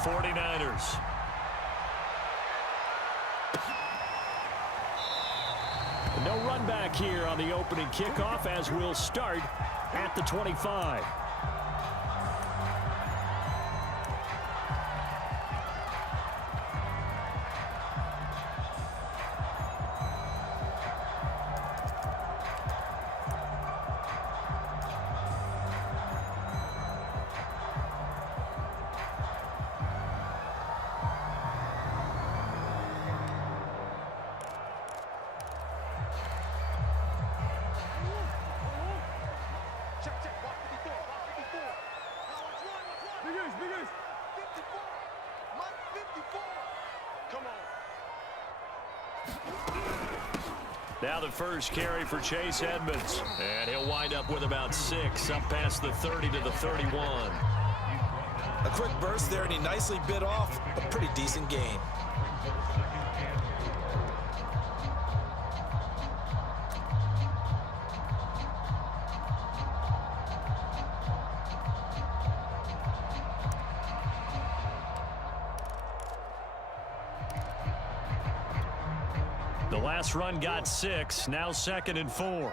49ers. No run back here on the opening kickoff as we'll start at the 25. Now the first carry for Chase Edmonds. And he'll wind up with about 6, up past the 30 to the 31. A quick burst there, and he nicely bit off a pretty decent gain. The last run got 6, now 2nd and 4.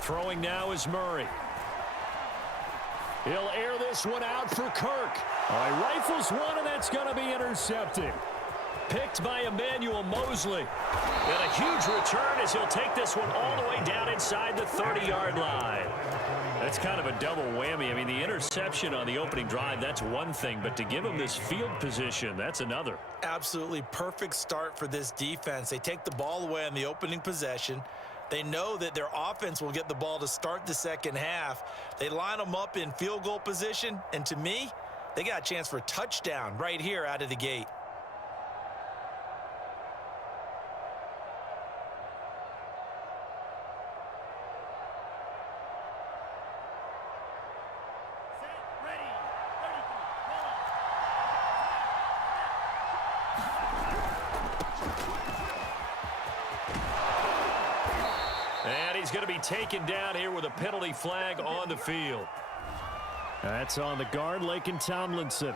Throwing now is Murray. He'll air this one out for Kirk. All right, rifles one, and that's going to be intercepted. Picked by Emmanuel Mosley. And a huge return as he'll take this one all the way down inside the 30-yard line. That's kind of a double whammy. I mean, the interception on the opening drive, that's one thing, but to give him this field position, that's another. Absolutely perfect start for this defense. They take the ball away on the opening possession. They know that their offense will get the ball to start the second half. They line them up in field goal position, and to me, they got a chance for a touchdown right here out of the gate. He's going to be taken down here with a penalty flag on the field. That's on the guard, Laken Tomlinson.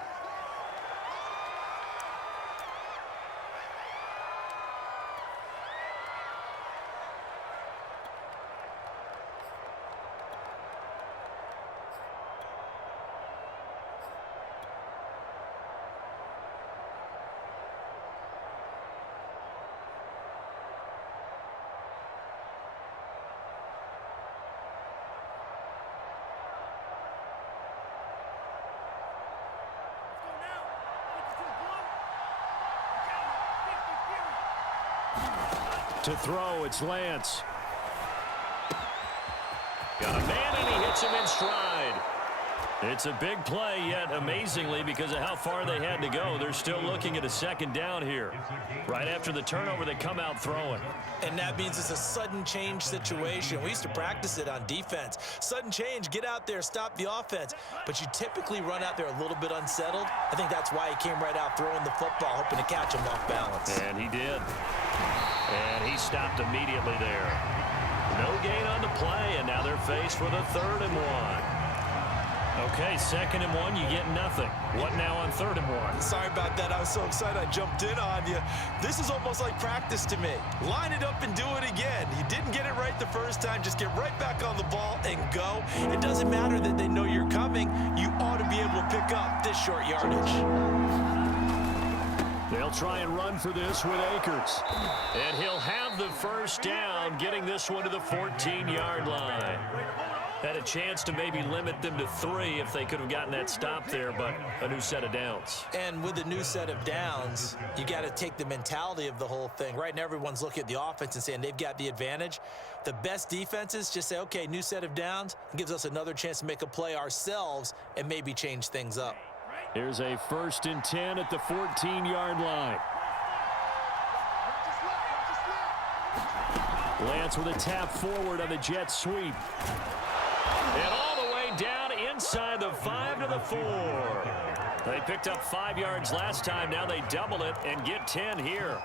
To throw, it's Lance. Got a man, and he hits him in stride. It's a big play, yet amazingly, because of how far they had to go, they're still looking at a second down here. Right after the turnover, they come out throwing. And that means it's a sudden change situation. We used to practice it on defense. Sudden change, get out there, stop the offense. But you typically run out there a little bit unsettled. I think that's why he came right out throwing the football, hoping to catch him off balance. And he did. And he stopped immediately there. No gain on the play, and now they're faced with a 3rd and 1. Okay, 2nd and 1, you get nothing. What now on 3rd and 1? Sorry about that. I was so excited I jumped in on you. This is almost like practice to me. Line it up and do it again. You didn't get it right the first time. Just get right back on the ball and go. It doesn't matter that they know you're coming. You ought to be able to pick up this short yardage. They'll try and run for this with Akers. And he'll have the first down, getting this one to the 14-yard line. Had a chance to maybe limit them to 3 if they could have gotten that stop there, but a new set of downs. And with a new set of downs, you got to take the mentality of the whole thing. Right now, everyone's looking at the offense and saying they've got the advantage. The best defenses just say, okay, new set of downs. It gives us another chance to make a play ourselves and maybe change things up. Here's a 1st and 10 at the 14-yard line. Lance with a tap forward on the jet sweep. And all the way down inside the 5 to the 4. They picked up 5 yards last time. Now they double it and get 10 here.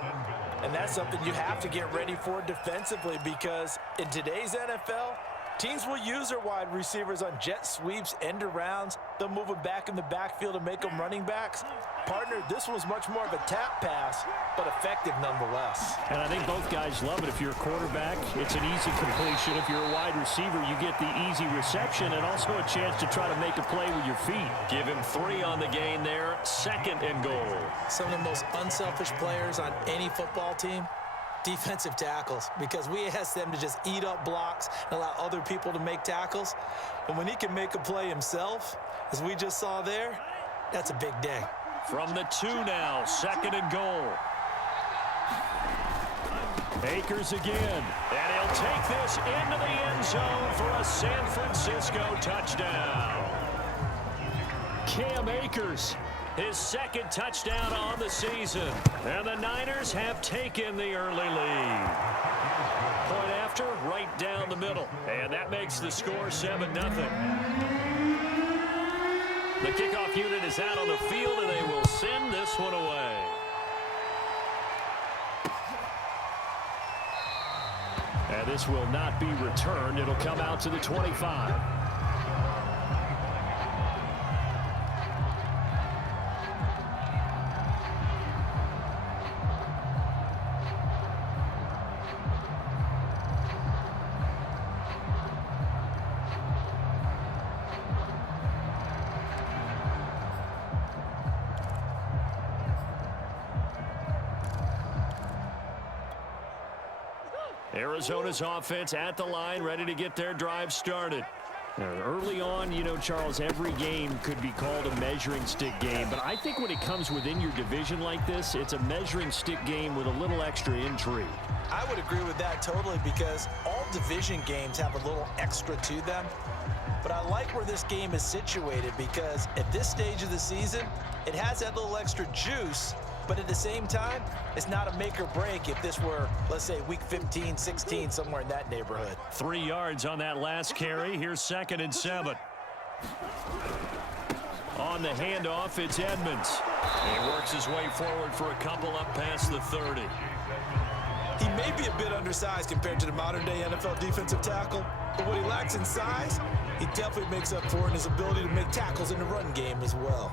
And that's something you have to get ready for defensively, because in today's NFL, teams will use their wide receivers on jet sweeps, end arounds. They'll move them back in the backfield to make them running backs. Partner, this was much more of a tap pass, but effective nonetheless. And I think both guys love it. If you're a quarterback, it's an easy completion. If you're a wide receiver, you get the easy reception and also a chance to try to make a play with your feet. Give him 3 on the gain there. 2nd and goal. Some of the most unselfish players on any football team, defensive tackles, because we ask them to just eat up blocks and allow other people to make tackles. And when he can make a play himself, as we just saw there, that's a big day. From the 2 now, 2nd and goal. Akers again, and he'll take this into the end zone for a San Francisco touchdown. Cam Akers, his 2nd touchdown on the season. And the Niners have taken the early lead. Point after, right down the middle. And that makes the score 7-0. The kickoff unit is out on the field, and they will send this one away. And this will not be returned. It'll come out to the 25. Arizona's offense at the line, ready to get their drive started. Early on, you know, Charles, every game could be called a measuring stick game. But I think when it comes within your division like this, it's a measuring stick game with a little extra intrigue. I would agree with that totally, because all division games have a little extra to them. But I like where this game is situated, because at this stage of the season, it has that little extra juice. But at the same time, it's not a make or break if this were, let's say, week 15, 16, somewhere in that neighborhood. 3 yards on that last carry. Here's 2nd and 7. On the handoff, it's Edmonds. He works his way forward for a couple up past the 30. He may be a bit undersized compared to the modern-day NFL defensive tackle, but what he lacks in size, he definitely makes up for in his ability to make tackles in the run game as well.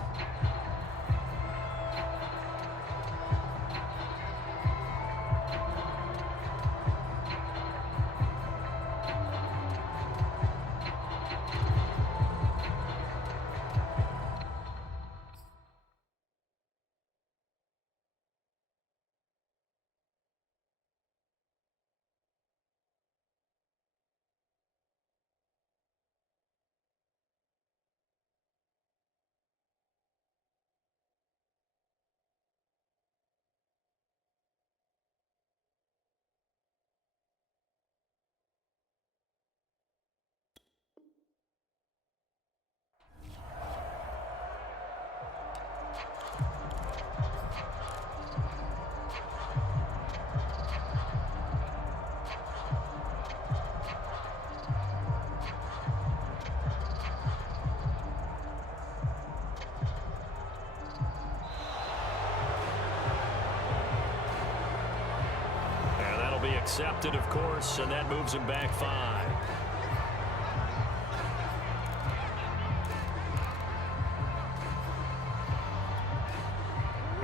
Accepted, of course, and that moves him back 5.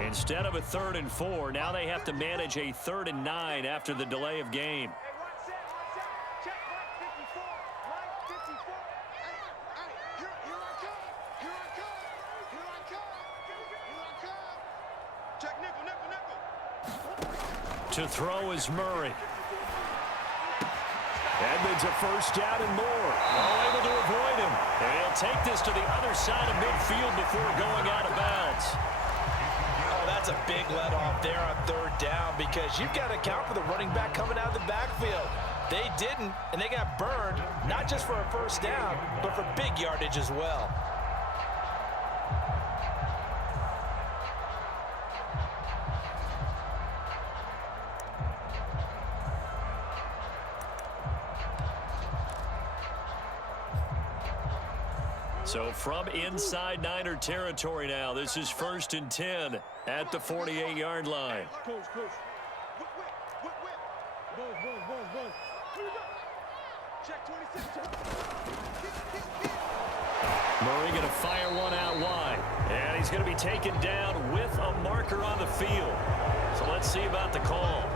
Instead of a 3rd and 4, now they have to manage a 3rd and 9 after the delay of game. To throw is Murray. Edmonds a first down and more. All able to avoid him. And he'll take this to the other side of midfield before going out of bounds. Oh, that's a big let off there on 3rd down, because you've got to account for the running back coming out of the backfield. They didn't, and they got burned, not just for a first down, but for big yardage as well. So from inside Niner territory now, this is 1st and 10 at the 48-yard line. Coach. Buzz. Here we go. Check 26. Murray going to fire one out wide. And he's going to be taken down with a marker on the field. So let's see about the call.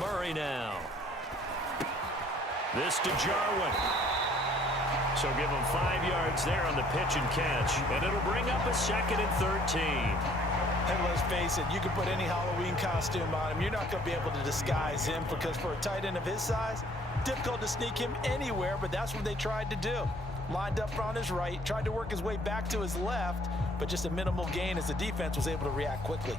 Murray now. This to Jarwin. So give him 5 yards there on the pitch and catch. And it'll bring up a 2nd and 13. And let's face it, you can put any Halloween costume on him. You're not going to be able to disguise him because for a tight end of his size, difficult to sneak him anywhere, but that's what they tried to do. Lined up on his right, tried to work his way back to his left, but just a minimal gain as the defense was able to react quickly.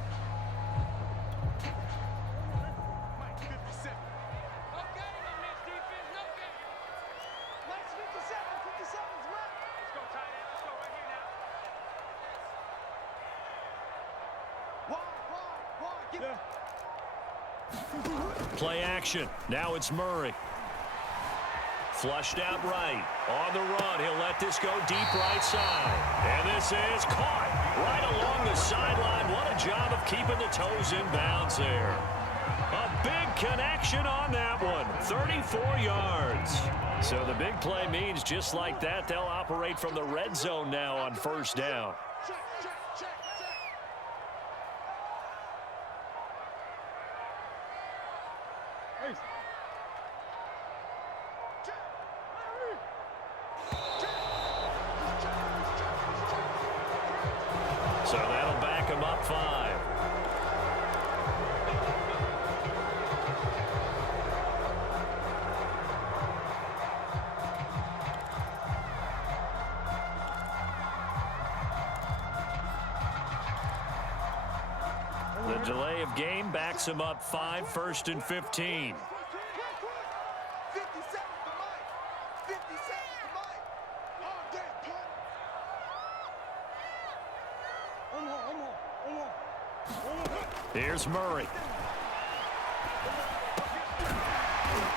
Play action. Now it's Murray. Flushed out right. On the run. He'll let this go deep right side. And this is caught right along the sideline. What a job of keeping the toes in bounds there. A big connection on that one. 34 yards. So the big play means just like that, they'll operate from the red zone now on 1st down. So that'll back him up 5. The delay of game backs him up 5, 1st and 15. Here's Murray.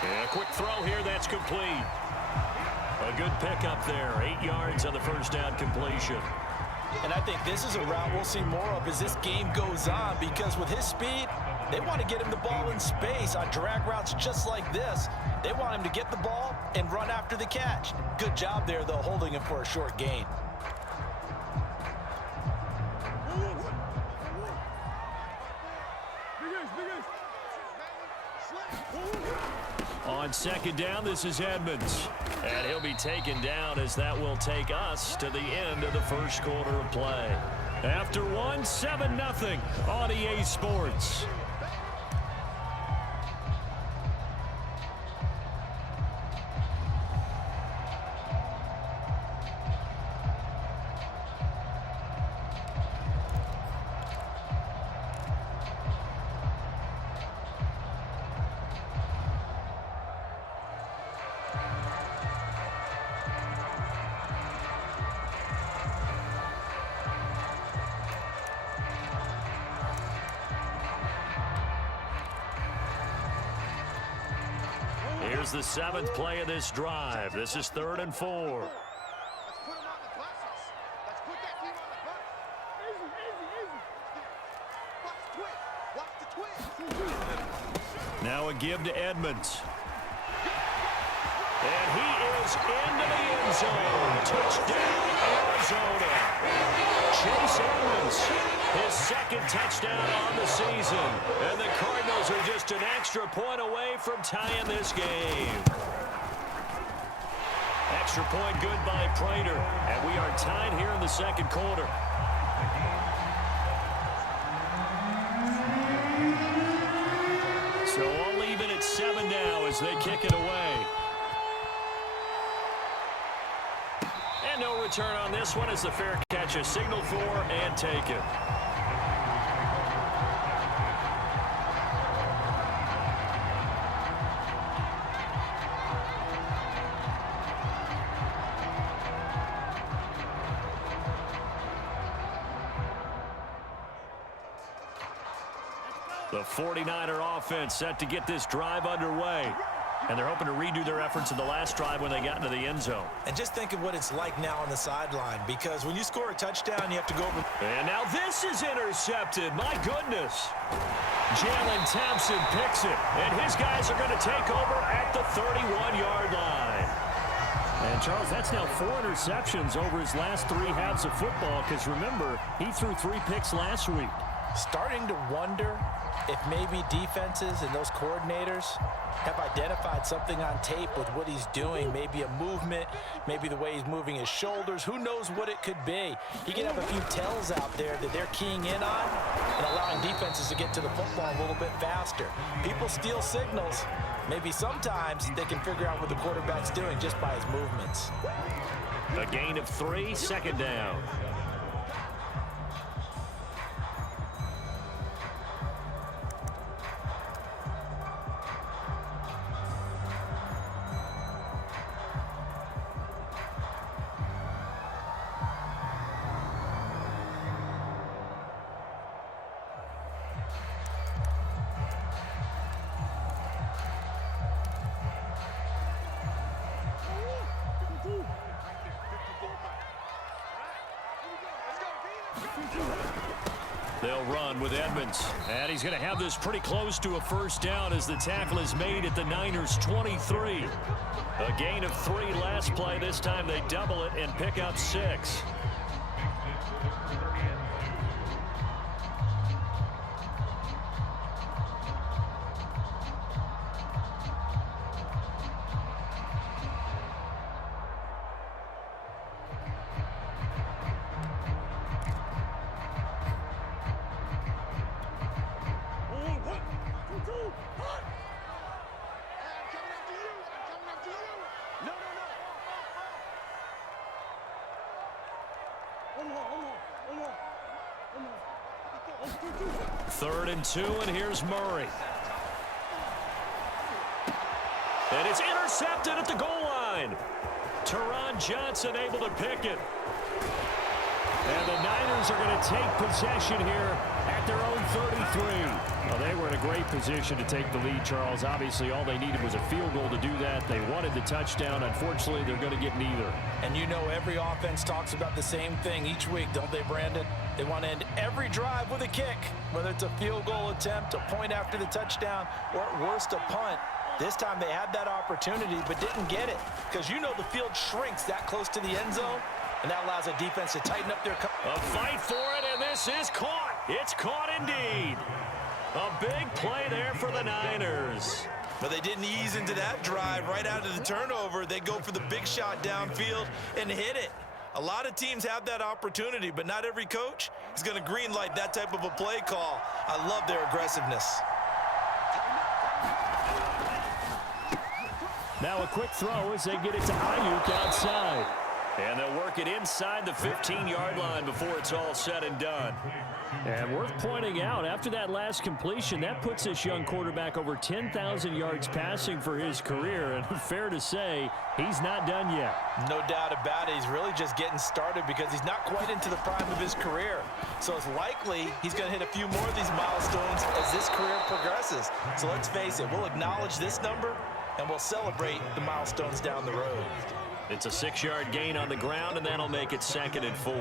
Yeah, quick throw here. That's complete. A good pickup there. 8 yards on the 1st down completion. And I think this is a route we'll see more of as this game goes on because with his speed, they want to get him the ball in space on drag routes just like this. They want him to get the ball and run after the catch. Good job there, though, holding him for a short gain. On 2nd down, this is Edmonds. And he'll be taken down as that will take us to the end of the 1st quarter of play. After one, 7-0 on EA Sports. Here's the 7th play of this drive. This is 3rd and 4. Now a give to Edmonds. And he is into the end zone. Touchdown, Arizona. Chase Edmonds, his 2nd touchdown on the season. And the Cardinals are just an extra point away from tying this game. Extra point good by Prater. And we are tied here in the 2nd quarter. So all even at 7 now as they kick it away. And no return on this one as the fair catch is signaled for and taken. The 49er offense set to get this drive underway. And they're hoping to redo their efforts in the last drive when they got into the end zone. And just think of what it's like now on the sideline, because when you score a touchdown, you have to go over. And now this is intercepted. My goodness. Jalen Thompson picks it, and his guys are going to take over at the 31-yard line. And, Charles, that's now 4 interceptions over his last 3 halves of football, because, remember, he threw 3 picks last week. Starting to wonder if maybe defenses and those coordinators have identified something on tape with what he's doing. Maybe a movement, maybe the way he's moving his shoulders. Who knows what it could be? He could have a few tells out there that they're keying in on and allowing defenses to get to the football a little bit faster. People steal signals. Maybe sometimes they can figure out what the quarterback's doing just by his movements. A gain of 3, second down. They'll run with Edmonds. And he's going to have this pretty close to a first down as the tackle is made at the Niners' 23. A gain of 3 last play. This time they double it and pick up 6. Third and 2, and here's Murray. And it's intercepted at the goal line. Teron Johnson able to pick it. And the Niners are going to take possession here at their own 33. Well, they were in a great position to take the lead, Charles. Obviously, all they needed was a field goal to do that. They wanted the touchdown. Unfortunately, they're going to get neither. And you know every offense talks about the same thing each week, don't they, Brandon? They want to end every drive with a kick, whether it's a field goal attempt, a point after the touchdown, or at worst, a punt. This time they had that opportunity but didn't get it, because you know the field shrinks that close to the end zone, and that allows a defense to tighten up their... A fight for it, and this is caught. It's caught indeed. A big play there for the Niners. But they didn't ease into that drive right out of the turnover. They go for the big shot downfield and hit it. A lot of teams have that opportunity, but not every coach is going to greenlight that type of a play call. I love their aggressiveness. Now a quick throw as they get it to Ayuk outside. And they'll work it inside the 15-yard line before it's all said and done. And worth pointing out, after that last completion, that puts this young quarterback over 10,000 yards passing for his career. And fair to say, he's not done yet. No doubt about it. He's really just getting started because he's not quite into the prime of his career. So it's likely he's going to hit a few more of these milestones as this career progresses. So let's face it, we'll acknowledge this number and we'll celebrate the milestones down the road. It's a 6-yard gain on the ground, and that'll make it 2nd and 4.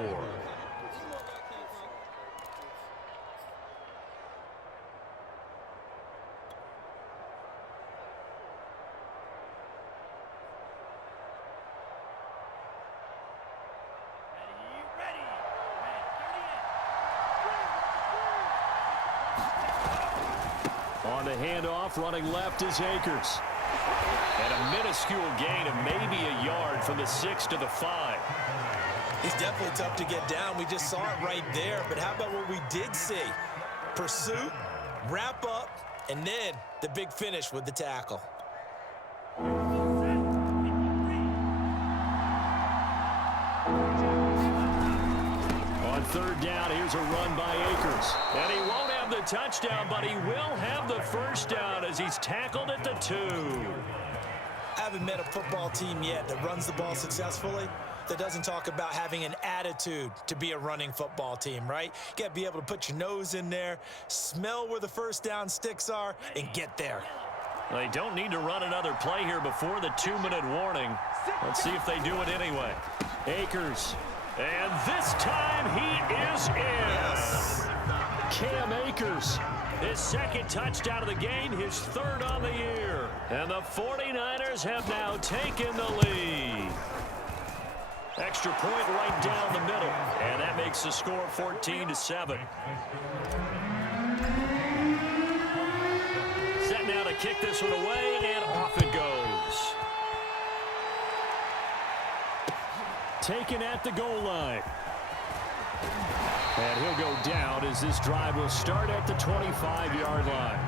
On the handoff, running left is Akers. And a minuscule gain of maybe a yard from the 6 to the 5. He's definitely tough to get down. We just saw it right there. But how about what we did see? Pursuit, wrap up, and then the big finish with the tackle. On 3rd down, here's a run by Akers. And he won't have the touchdown, but he will have the first down as he's tackled at the 2. I haven't met a football team yet that runs the ball successfully that doesn't talk about having an attitude to be a running football team, right? You got to be able to put your nose in there, smell where the first down sticks are, and get there. They don't need to run another play here before the 2-minute warning. Let's see if they do it anyway. Akers. And this time he is in. Yes. Cam Akers. His second touchdown of the game, his third on the year. And the 49ers have now taken the lead. Extra point right down the middle. And that makes the score 14-7. Set now to kick this one away, and off it goes. Taken at the goal line. And he'll go down as this drive will start at the 25-yard line.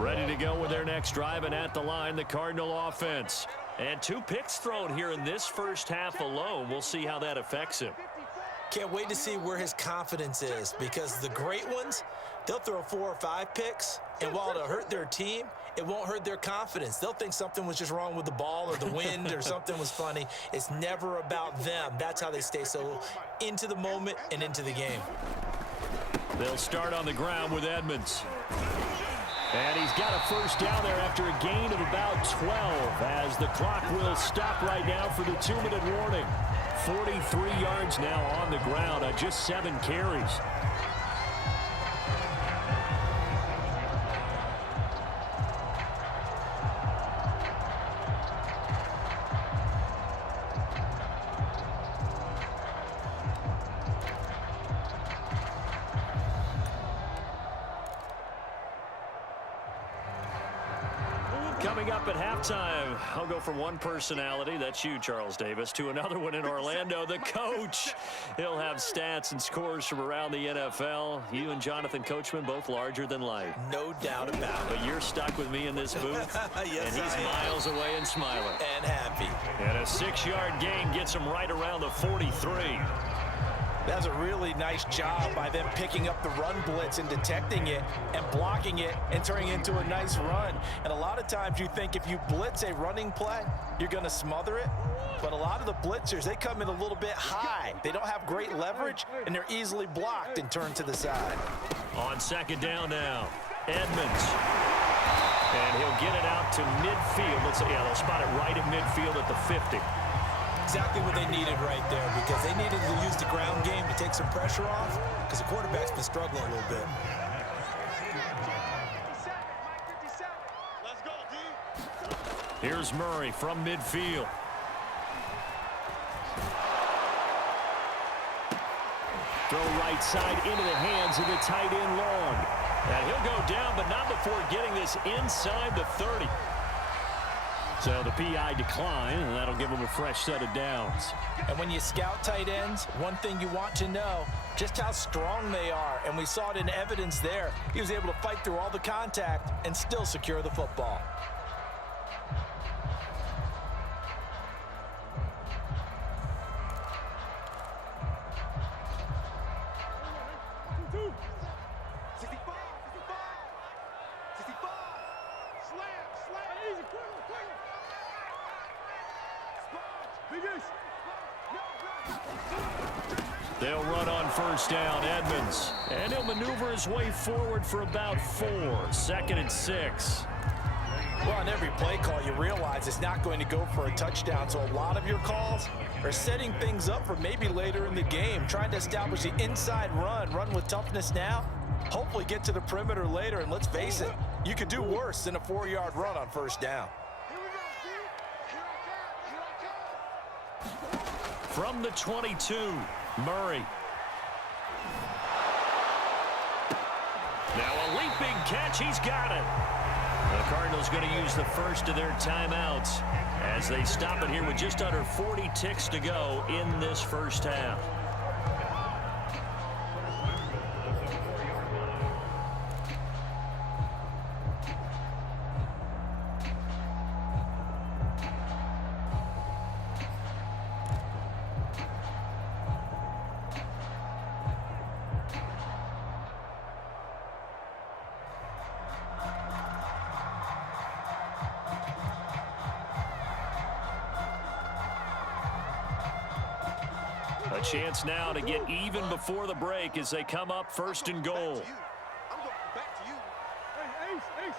Ready to go with their next drive, and at the line, the Cardinal offense. And 2 picks thrown here in this first half alone. We'll see how that affects him. Can't wait to see where his confidence is, because the great ones, they'll throw 4 or 5 picks, and while it'll hurt their team, it won't hurt their confidence. They'll think something was just wrong with the ball or the wind or something was funny. It's never about them. That's how they stay so into the moment and into the game. They'll start on the ground with Edmonds. And he's got a first down there after a gain of about 12 as the clock will stop right now for the 2-minute warning. 43 yards now on the ground on just 7 carries. Coming up at halftime, I'll go from one personality, that's you, Charles Davis, to another one in Orlando, the coach. He'll have stats and scores from around the NFL. You and Jonathan Coachman, both larger than life. No doubt about it. But you're stuck with me in this booth, Yes, and he's miles away and smiling. And happy. And a 6-yard gain gets him right around the 43. That's a really nice job by them picking up the run blitz and detecting it and blocking it and turning it into a nice run. And a lot of times you think if you blitz a running play, you're going to smother it. But a lot of the blitzers, they come in a little bit high. They don't have great leverage, and they're easily blocked and turned to the side. On second down now, Edmonds. And he'll get it out to midfield. They'll spot it right at midfield at the 50. Exactly what they needed right there, because they needed to use the ground game to take some pressure off, because the quarterback's been struggling a little bit. Let's go, D. Here's Murray from midfield. Throw right side into the hands of the tight end Long. And he'll go down, but not before getting this inside the 30. So the PI decline, and that'll give him a fresh set of downs. And when you scout tight ends, one thing you want to know, just how strong they are. And we saw it in evidence there. He was able to fight through all the contact and still secure the football. They'll run on first down, Edmonds. And he'll maneuver his way forward for about 4. 2nd and 6. Well, on every play call, you realize it's not going to go for a touchdown. So a lot of your calls are setting things up for maybe later in the game, trying to establish the inside run with toughness now, hopefully get to the perimeter later. And let's face it, you could do worse than a 4-yard run on first down. From the 22, Murray. Now a leaping catch, he's got it. The Cardinals going to use the first of their timeouts as they stop it here with just under 40 ticks to go in this first half. A chance now to get even before the break as they come up first and goal. I'm going back to you. Hey, Ace.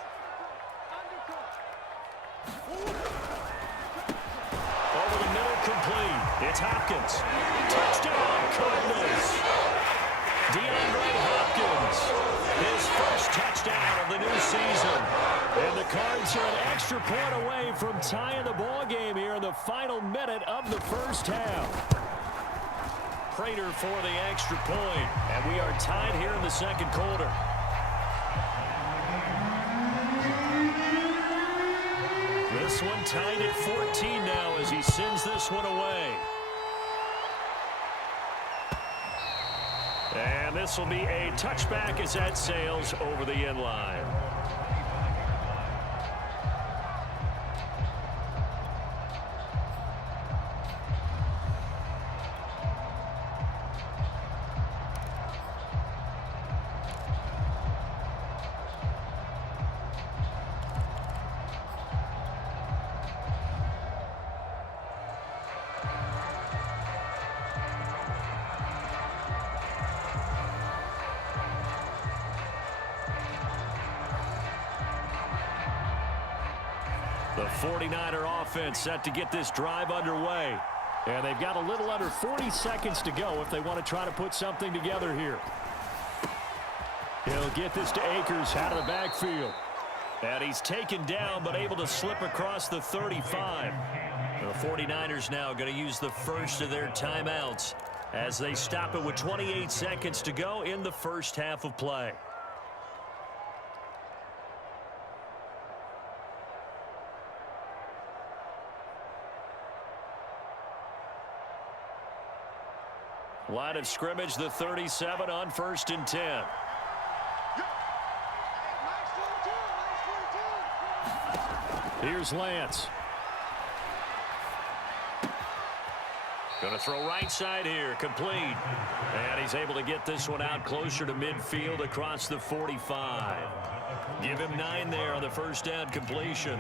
Over the middle, complete. It's Hopkins. Touchdown, Cardinals. DeAndre Hopkins, his first touchdown of the new season. And the Cards are an extra point away from tying the ball game here in the final minute of the first half. Prater for the extra point, and we are tied here in the second quarter. This one tied at 14 now as he sends this one away. And this will be a touchback as that sails over the end line. The 49er offense set to get this drive underway. And they've got a little under 40 seconds to go if they want to try to put something together here. He'll get this to Akers out of the backfield. And he's taken down but able to slip across the 35. The 49ers now going to use the first of their timeouts as they stop it with 28 seconds to go in the first half of play. Line of scrimmage, the 37 on 1st and 10. Here's Lance. Going to throw right side here, complete. And he's able to get this one out closer to midfield across the 45. Give him 9 there on the first down completion.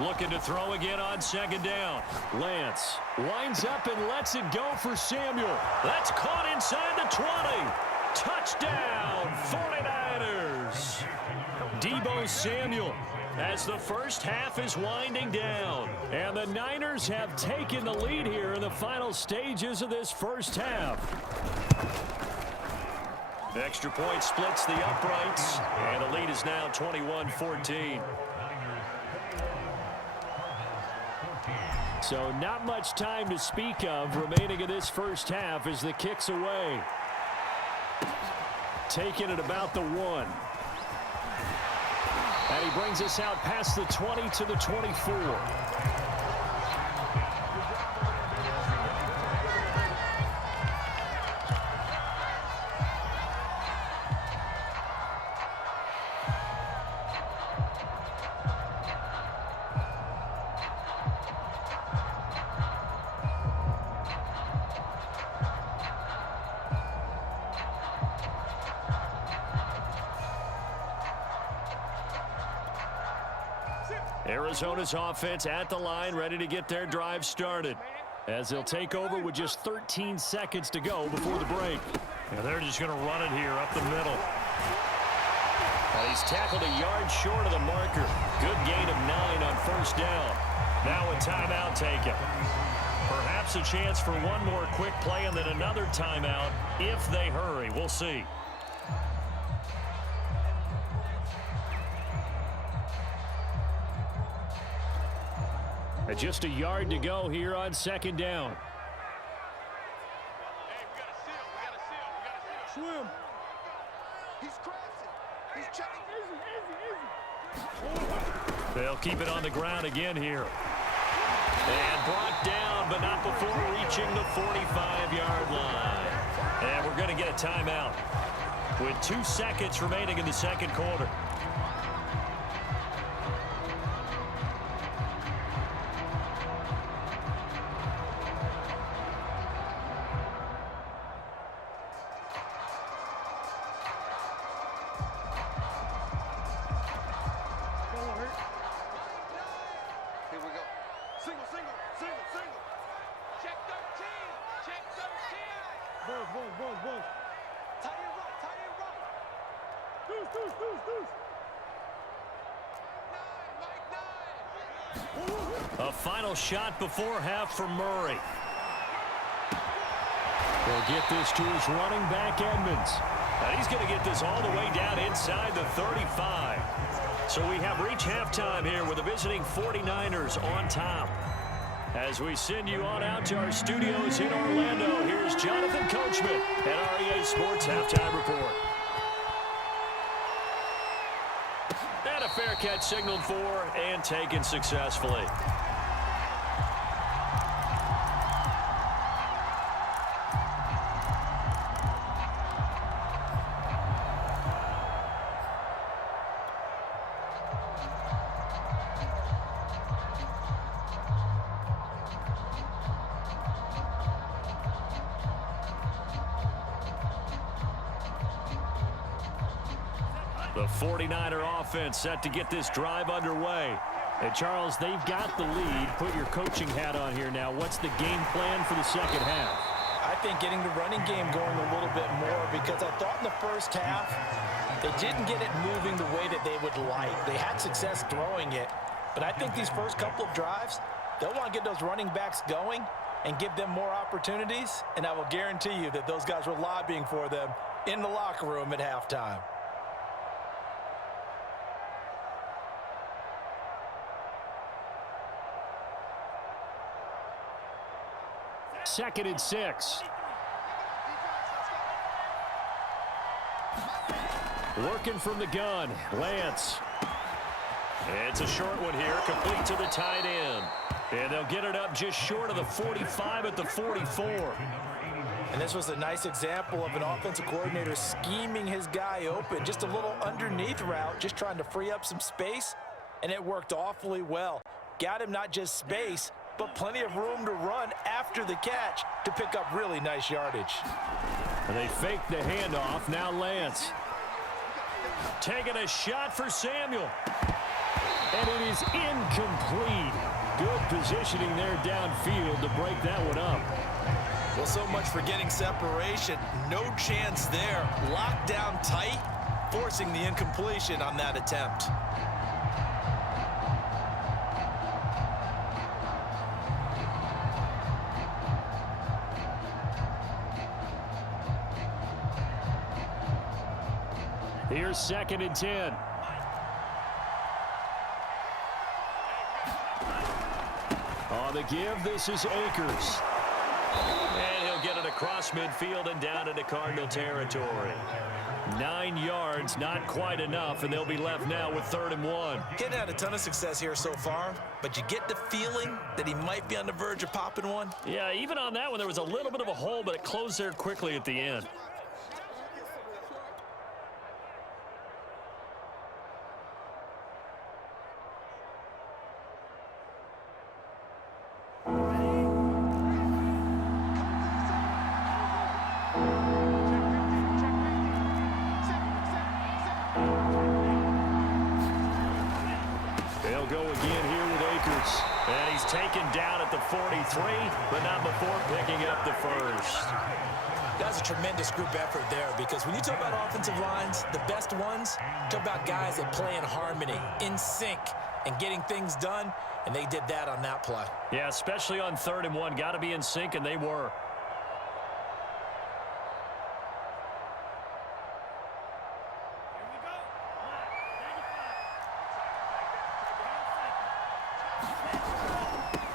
Looking to throw again on second down. Lance winds up and lets it go for Samuel. That's caught inside the 20. Touchdown, 49ers. Deebo Samuel as the first half is winding down. And the Niners have taken the lead here in the final stages of this first half. The extra point splits the uprights, and the lead is now 21-14. So not much time to speak of remaining in this first half as the kick's away. Taking it about the 1. And he brings us out past the 20 to the 24. Arizona's offense at the line, ready to get their drive started as they'll take over with just 13 seconds to go before the break. And they're just going to run it here up the middle. And he's tackled a yard short of the marker. Good gain of 9 on first down. Now a timeout taken. Perhaps a chance for one more quick play and then another timeout if they hurry. We'll see. Just a yard to go here on second down. Hey, we got a seal. Swim. He's crashing. He's checking. Easy. They'll keep it on the ground again here. And brought down, but not before reaching the 45-yard line. And we're going to get a timeout with 2 seconds remaining in the second quarter. A final shot before half for Murray. He'll get this to his running back, Edmonds. And he's going to get this all the way down inside the 35. So we have reached halftime here with the visiting 49ers on top. As we send you on out to our studios in Orlando, here's Jonathan Coachman at REA Sports Halftime Report. And a fair catch signaled for and taken successfully. The 49er offense set to get this drive underway. And Charles, they've got the lead. Put your coaching hat on here now. What's the game plan for the second half? I think getting the running game going a little bit more, because I thought in the first half they didn't get it moving the way that they would like. They had success throwing it, but I think these first couple of drives, they'll want to get those running backs going and give them more opportunities, and I will guarantee you that those guys were lobbying for them in the locker room at halftime. Second and 6. Working from the gun, Lance. It's a short one here, complete to the tight end. And they'll get it up just short of the 45 at the 44. And this was a nice example of an offensive coordinator scheming his guy open. Just a little underneath route, just trying to free up some space. And it worked awfully well. Got him not just space, but plenty of room to run after the catch to pick up really nice yardage. And they fake the handoff. Now Lance. Taking a shot for Samuel. And it is incomplete. Good positioning there downfield to break that one up. Well, so much for getting separation. No chance there. Locked down tight, forcing the incompletion on that attempt. Here's second and 10. On the give, this is Akers. And he'll get it across midfield and down into Cardinal territory. 9 yards, not quite enough, and they'll be left now with 3rd and 1. Getting had a ton of success here so far, but you get the feeling that he might be on the verge of popping one. Yeah, even on that one, there was a little bit of a hole, but it closed there quickly at the end. Taken down at the 43, but not before picking up the first. That's a tremendous group effort there, because when you talk about offensive lines, the best ones, talk about guys that play in harmony, in sync, and getting things done, and they did that on that play. Yeah, especially on 3rd and 1. Got to be in sync, and they were.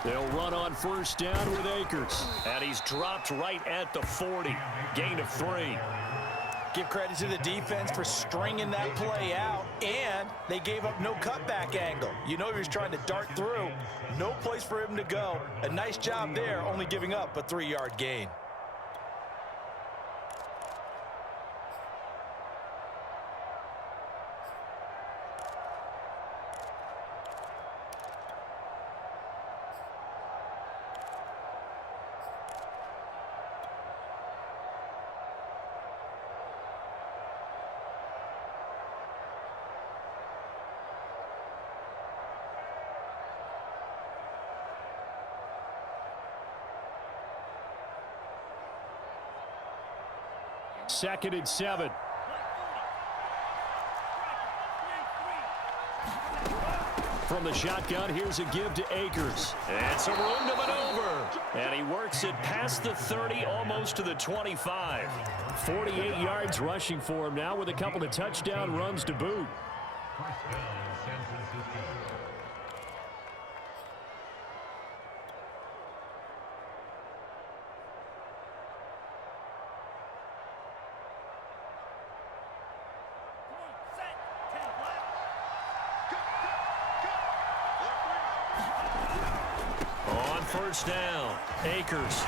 They'll run on 1st down with Akers. And he's dropped right at the 40. Gain of 3. Give credit to the defense for stringing that play out, and they gave up no cutback angle. You know he was trying to dart through. No place for him to go. A nice job there, only giving up a 3-yard gain. 2nd and 7. From the shotgun, here's a give to Akers. And some room to maneuver. And he works it past the 30, almost to the 25. 48 yards rushing for him now with a couple of touchdown runs to boot. First down, Akers.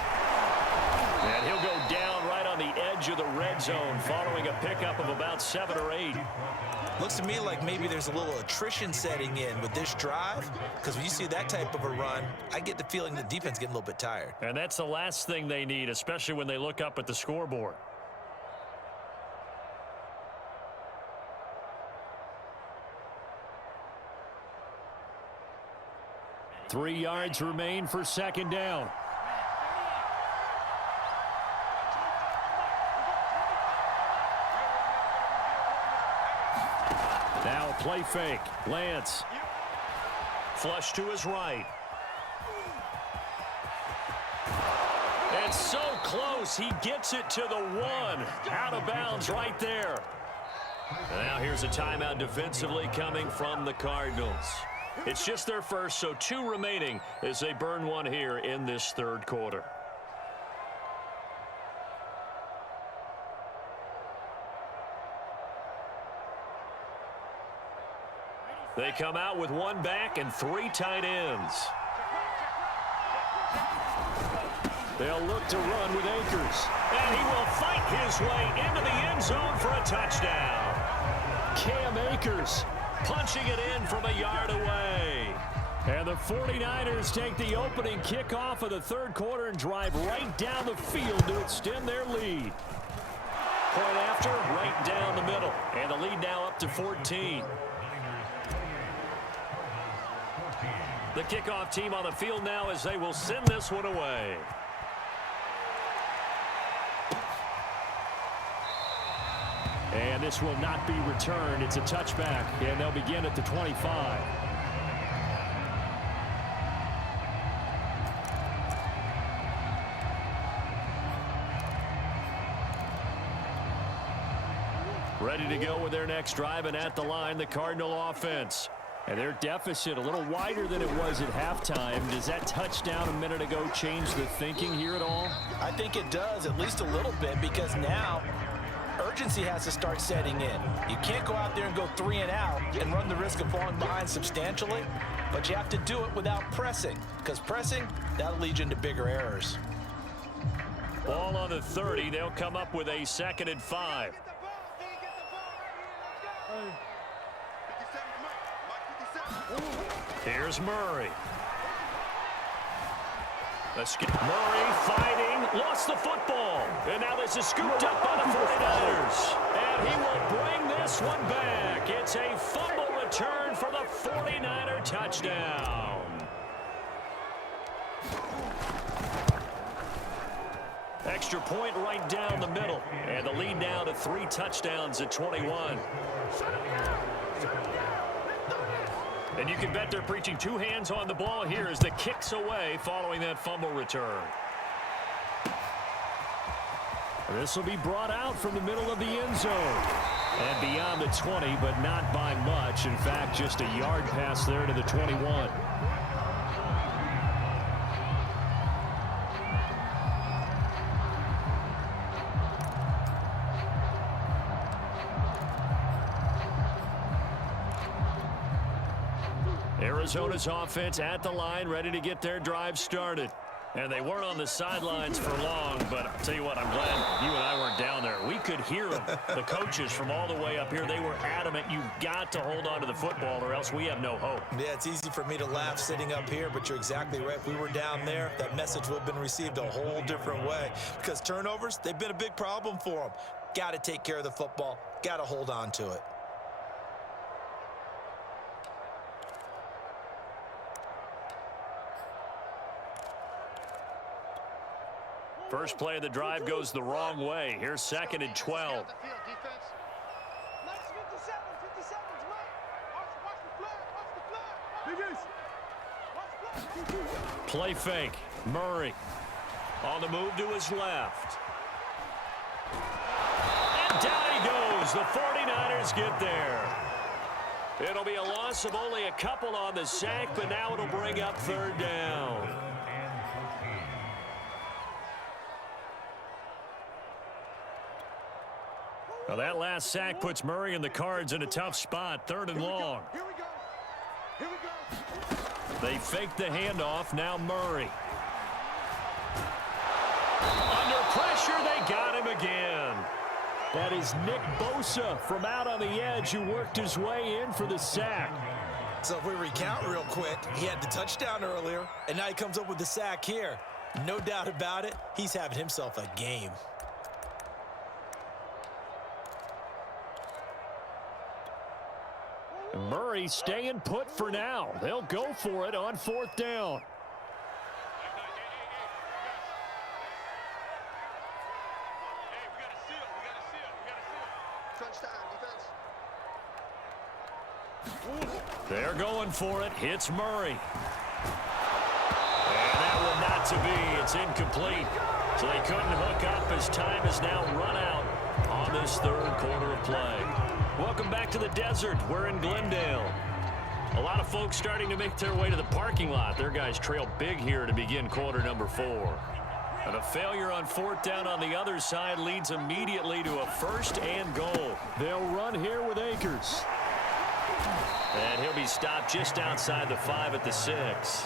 And he'll go down right on the edge of the red zone following a pickup of about 7 or 8. Looks to me like maybe there's a little attrition setting in with this drive, because when you see that type of a run, I get the feeling the defense getting a little bit tired. And that's the last thing they need, especially when they look up at the scoreboard. Three yards remain for second down. Now a play fake. Lance. Flush to his right. And so close. He gets it to the 1. Out of bounds right there. Now here's a timeout defensively coming from the Cardinals. It's just their first, so 2 remaining as they burn one here in this third quarter. They come out with 1 back and 3 tight ends. They'll look to run with Akers. And he will fight his way into the end zone for a touchdown. Cam Akers punching it in from a yard away. And the 49ers take the opening kickoff of the third quarter and drive right down the field to extend their lead. Point after, right down the middle. And the lead now up to 14. The kickoff team on the field now as they will send this one away. And this will not be returned. It's a touchback, and they'll begin at the 25. Ready to go with their next drive, and at the line, the Cardinal offense. And their deficit a little wider than it was at halftime. Does that touchdown a minute ago change the thinking here at all? I think it does, at least a little bit, because now urgency has to start setting in. You can't go out there and go 3 and out and run the risk of falling behind substantially, but you have to do it without pressing, because pressing, that'll lead you into bigger errors. Ball on the 30. They'll come up with a 2nd and 5. Here's Murray. Let's get Murray fighting. Lost the football. And now this is scooped up by the 49ers. And he will bring this one back. It's a fumble return for the 49er touchdown. Extra point right down the middle. And the lead now to 3 touchdowns at 21. And you can bet they're preaching 2 hands on the ball here as the kick's away following that fumble return. This will be brought out from the middle of the end zone. And beyond the 20, but not by much. In fact, just a yard pass there to the 21. Arizona's offense at the line, ready to get their drive started. And they weren't on the sidelines for long, but I'll tell you what, I'm glad you and I weren't down there. We could hear them, the coaches from all the way up here. They were adamant, you've got to hold on to the football or else we have no hope. Yeah, it's easy for me to laugh sitting up here, but you're exactly right. If we were down there, that message would have been received a whole different way. Because turnovers, they've been a big problem for them. Got to take care of the football. Got to hold on to it. First play of the drive goes the wrong way. Here's 2nd and 12. Play fake. Murray on the move to his left. And down he goes. The 49ers get there. It'll be a loss of only a couple on the sack, but now it'll bring up 3rd down. Well, that last sack puts Murray and the Cards in a tough spot. 3rd and long. Here we go. Here we go. They fake the handoff. Now Murray. Under pressure, they got him again. That is Nick Bosa from out on the edge who worked his way in for the sack. So if we recount real quick, he had the touchdown earlier, and now he comes up with the sack here. No doubt about it, he's having himself a game. Murray staying put for now. They'll go for it on 4th down. They're going for it. Hits Murray. And that one not to be. It's incomplete. So they couldn't hook up as time has now run out on this 3rd quarter of play. Welcome back to the desert. We're in Glendale. A lot of folks starting to make their way to the parking lot. Their guys trail big here to begin quarter number 4. And a failure on 4th down on the other side leads immediately to a 1st and goal. They'll run here with Akers. And he'll be stopped just outside the 5 at the 6.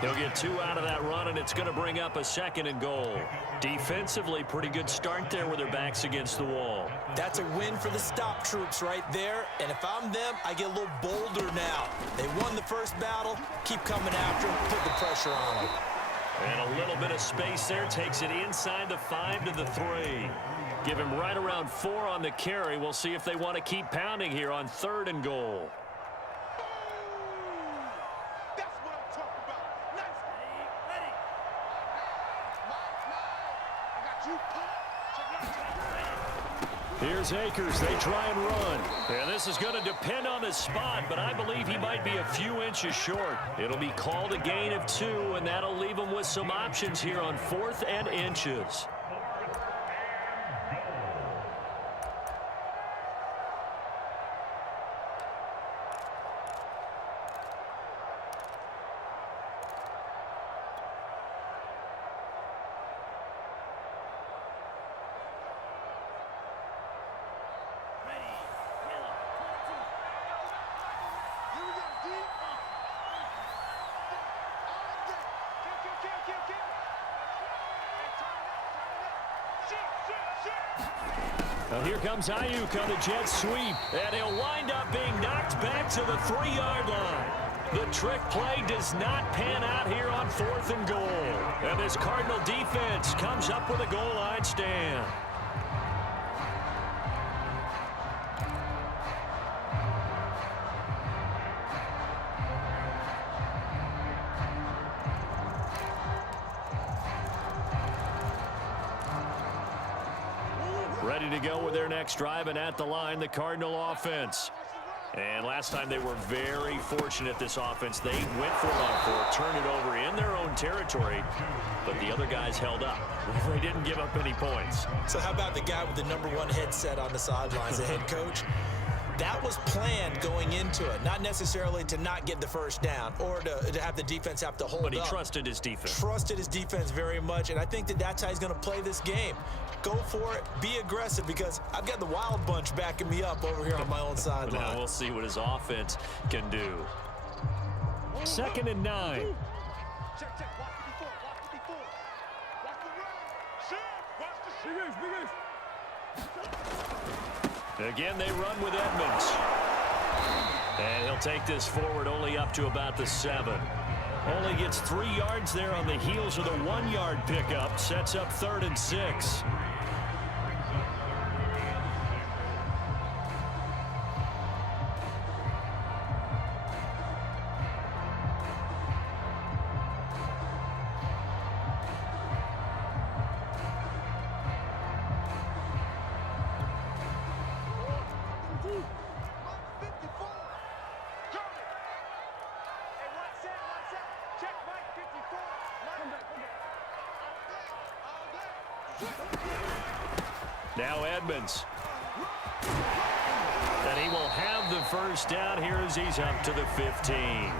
He'll get 2 out of that run, and it's going to bring up a 2nd and goal. Defensively, pretty good start there with their backs against the wall. That's a win for the stop troops right there. And if I'm them, I get a little bolder now. They won the first battle. Keep coming after them. Put the pressure on them. And a little bit of space there takes it inside the 5 to the 3. Give him right around 4 on the carry. We'll see if they want to keep pounding here on 3rd and goal. That's what I'm talking about. Nice. Ready. I got you. Here's Akers. They try and run. And this is going to depend on the spot, but I believe he might be a few inches short. It'll be called a gain of 2, and that'll leave him with some options here on 4th and inches. Well, here comes Ayuk on the jet sweep, and he'll wind up being knocked back to the 3-yard line. The trick play does not pan out here on 4th and goal. And this Cardinal defense comes up with a goal line stand. Ready to go with their next drive, and at the line, the Cardinal offense. And last time they were very fortunate, this offense. They went for it on 4, turned it over in their own territory, but the other guys held up. They didn't give up any points. So how about the guy with the #1 headset on the sidelines, the head coach? That was planned going into it, not necessarily to not get the first down or to have the defense have to hold up. But he trusted his defense. Trusted his defense very much, and I think that that's how he's going to play this game. Go for it, be aggressive, because I've got the Wild Bunch backing me up over here on my own sideline. Now we'll see what his offense can do. 2nd and 9. Check. Watch the before. Watch the before. Watch the run. Shit. Watch the shit. Again, they run with Edmonds. And he'll take this forward only up to about the 7. Only gets 3 yards there on the heels of the 1-yard pickup. Sets up 3rd and 6. Now Edmonds. And he will have the first down here as he's up to the 15.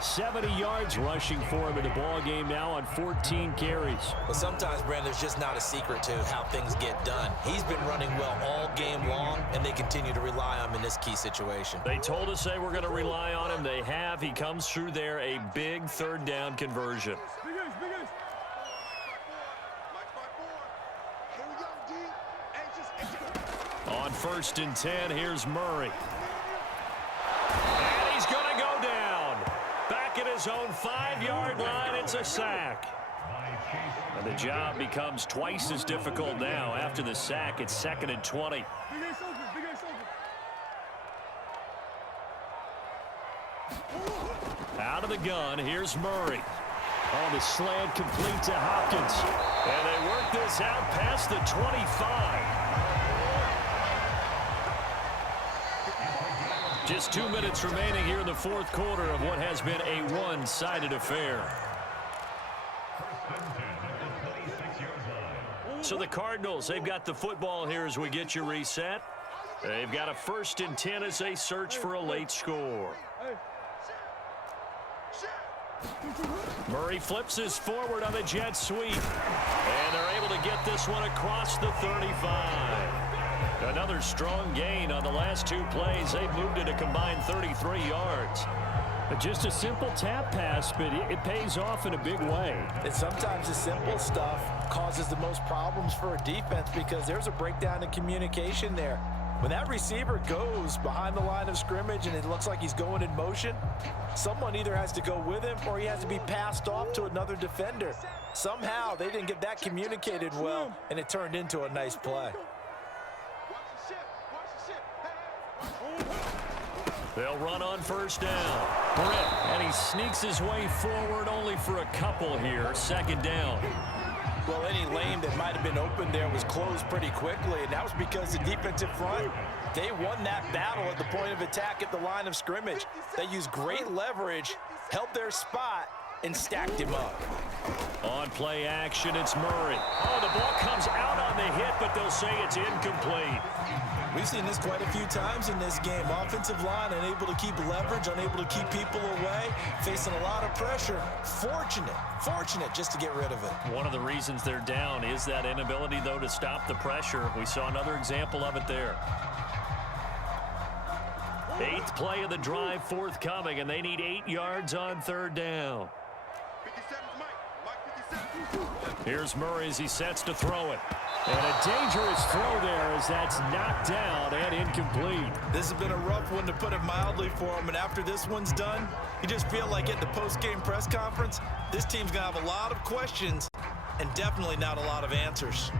70 yards rushing for him in the ball game now on 14 carries. Well, sometimes, Brandon, there's just not a secret to how things get done. He's been running well all game long, and they continue to rely on him in this key situation. They told us they were going to rely on him. They have. He comes through there, a big third down conversion. On 1st and 10, here's Murray. And he's going to go down. Back at his own 5-yard line, it's a sack. And the job becomes twice as difficult now. After the sack, it's 2nd and 20. Out of the gun, here's Murray. On the slant, complete to Hopkins. And they work this out past the 25. Just 2 minutes remaining here in the 4th quarter of what has been a one-sided affair. So the Cardinals, they've got the football here as we get you reset. They've got a 1st and 10 as they search for a late score. Murray flips this forward on the jet sweep. And they're able to get this one across the 35. Another strong gain on the last 2 plays. They've moved it a combined 33 yards. Just a simple tap pass, but it pays off in a big way. And sometimes the simple stuff causes the most problems for a defense because there's a breakdown in communication there. When that receiver goes behind the line of scrimmage and it looks like he's going in motion, someone either has to go with him or he has to be passed off to another defender. Somehow they didn't get that communicated well, and it turned into a nice play. They'll run on 1st down. Britt, and he sneaks his way forward only for a couple here. 2nd down. Well, any lane that might have been open there was closed pretty quickly, and that was because the defensive front, they won that battle at the point of attack at the line of scrimmage. They used great leverage, held their spot, and stacked him up. On play action, it's Murray. Oh, the ball comes out on the hit, but they'll say it's incomplete. We've seen this quite a few times in this game. Offensive line unable to keep leverage, unable to keep people away, facing a lot of pressure. Fortunate just to get rid of it. One of the reasons they're down is that inability, though, to stop the pressure. We saw another example of it there. 8th play of the drive forthcoming, and they need 8 yards on 3rd down. Here's Murray as he sets to throw it. And a dangerous throw there as that's knocked down and incomplete. This has been a rough one, to put it mildly, for him. And after this one's done, you just feel like at the post-game press conference, this team's going to have a lot of questions and definitely not a lot of answers.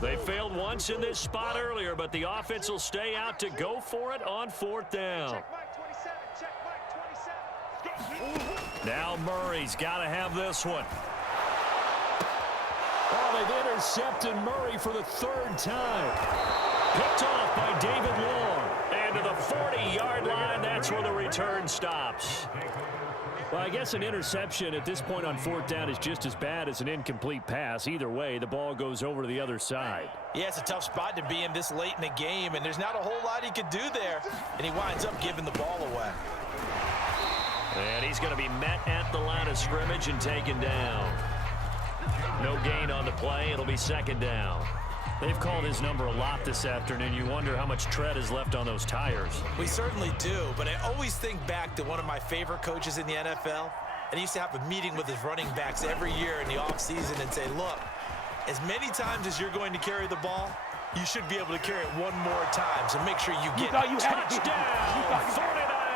They failed once in this spot earlier, but the offense will stay out to go for it on 4th down. Now Murray's got to have this one. Oh, they've intercepted Murray for the 3rd time. Picked off by David Long. And to the 40-yard line, that's where the return stops. Well, I guess an interception at this point on 4th down is just as bad as an incomplete pass. Either way, the ball goes over to the other side. Yeah, it's a tough spot to be in this late in the game, and there's not a whole lot he could do there. And he winds up giving the ball away. And he's going to be met at the line of scrimmage and taken down. No gain on the play. It'll be 2nd down. They've called his number a lot this afternoon. You wonder how much tread is left on those tires. We certainly do, but I always think back to one of my favorite coaches in the NFL, and he used to have a meeting with his running backs every year in the offseason and say, look, as many times as you're going to carry the ball, you should be able to carry it one more time, so make sure you get it. Touchdown,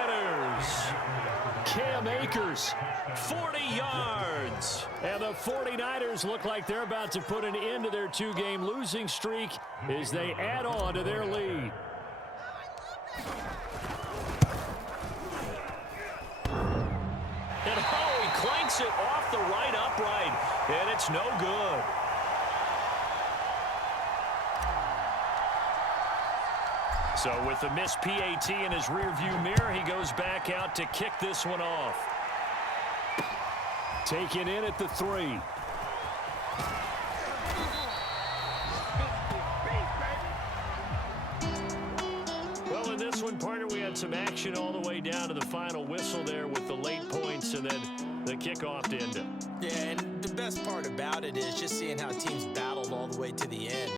49ers. Cam Akers, 40 yards. And the 49ers look like they're about to put an end to their 2-game losing streak as they add on to their lead. And he clanks it off the right upright, and it's no good. So with the missed PAT in his rearview mirror, he goes back out to kick this one off. Taken in at the 3. Well, in this one, partner, we had some action all the way down to the final whistle there with the late points and then the kickoff to end it. Yeah, and the best part about it is just seeing how teams battled all the way to the end.